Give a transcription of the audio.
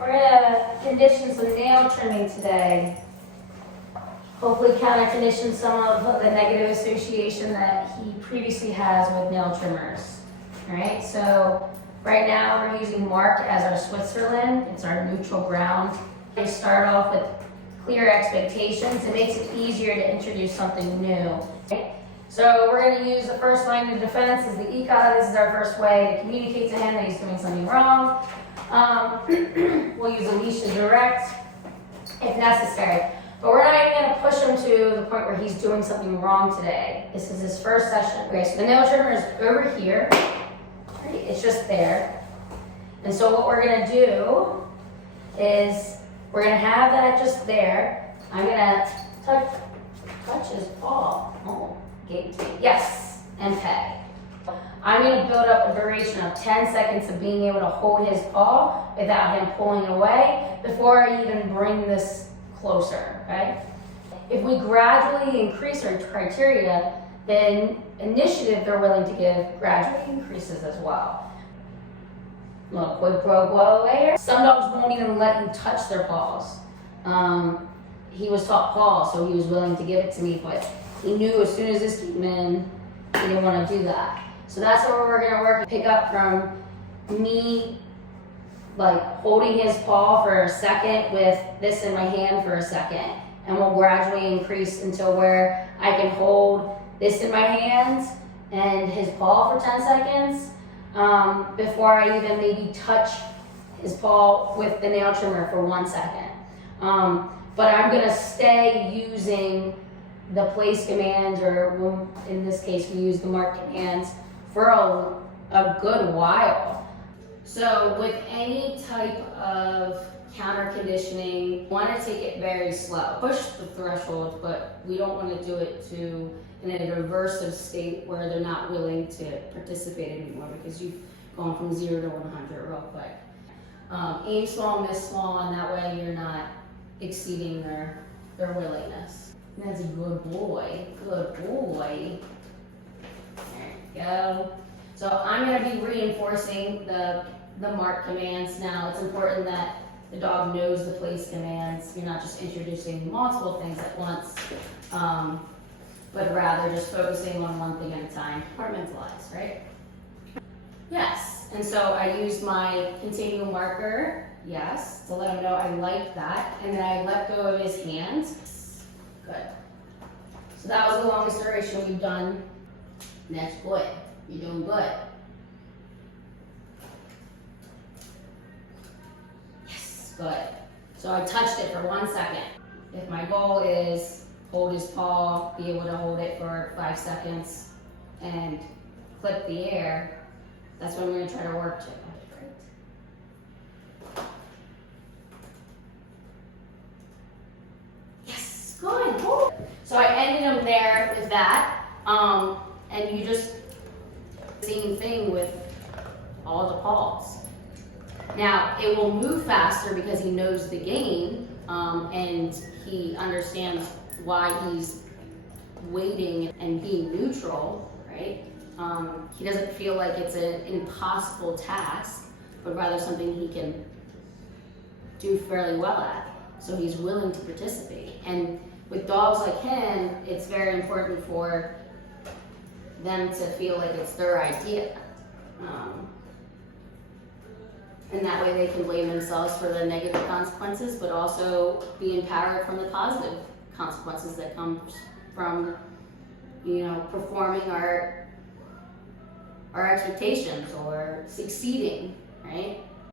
We're gonna condition some nail trimming today. Hopefully counter condition some of the negative association that he previously has with nail trimmers. All right, so right now we're using Mark as our Switzerland. It's our neutral ground. They start off with clear expectations. It makes it easier to introduce something new. Okay? So we're going to use the first line of defense is the ECA. This is our first way to communicate to him that he's doing something wrong. We'll use a leash to direct if necessary. But we're not even going to push him to the point where he's doing something wrong today. This is his first session. Okay, so the nail trimmer is over here. Right? It's just there. And so what we're going to do is we're going to have that just there. I'm going to touch his paw. Oh, gave it to me. Yes, and peg. I'm going to build up a duration of 10 seconds of being able to hold his paw without him pulling away before I even bring this closer, okay? If we gradually increase our criteria, then initiative they're willing to give gradually increases as well. Little quid pro quo there. Some dogs won't even let you touch their paws. He was taught paw, so he was willing to give it to me, but he knew as soon as this came in, he didn't want to do that. So that's where we're going to work. Pick up from me, like holding his paw for a second with this in my hand for a second. And we'll gradually increase until where I can hold this in my hands and his paw for 10 seconds before I even maybe touch his paw with the nail trimmer for 1 second. But I'm going to stay using the place commands, or in this case we use the mark commands, for a good while. So with any type of counter conditioning, you want to take it very slow. Push the threshold, but we don't want to do it in a reversive state where they're not willing to participate anymore, because you've gone from 0 to 100 real quick. Aim small, miss small, and that way you're not exceeding their willingness. That's a good boy, good boy. There you go. So I'm going to be reinforcing the mark commands now. It's important that the dog knows the place commands. You're not just introducing multiple things at once, but rather just focusing on one thing at a time. Compartmentalize, right? Yes. And so I used my continuum marker, yes, to let him know I like that. And then I let go of his hand. Good. So that was the longest duration we've done. Next, good. You're doing good. Yes, good. So I touched it for 1 second. If my goal is hold his paw, be able to hold it for 5 seconds, and clip the air, that's what I'm going to try to work to. Yes, good. Woo. So I ended him there with that, and you just same thing with all the paws. Now it will move faster because he knows the game, and he understands why he's waiting and being neutral, right? He doesn't feel like it's an impossible task, but rather something he can do fairly well at. So he's willing to participate. And with dogs like him, it's very important for them to feel like it's their idea. And that way they can blame themselves for the negative consequences, but also be empowered from the positive consequences that come from, performing our expectations or succeeding, right?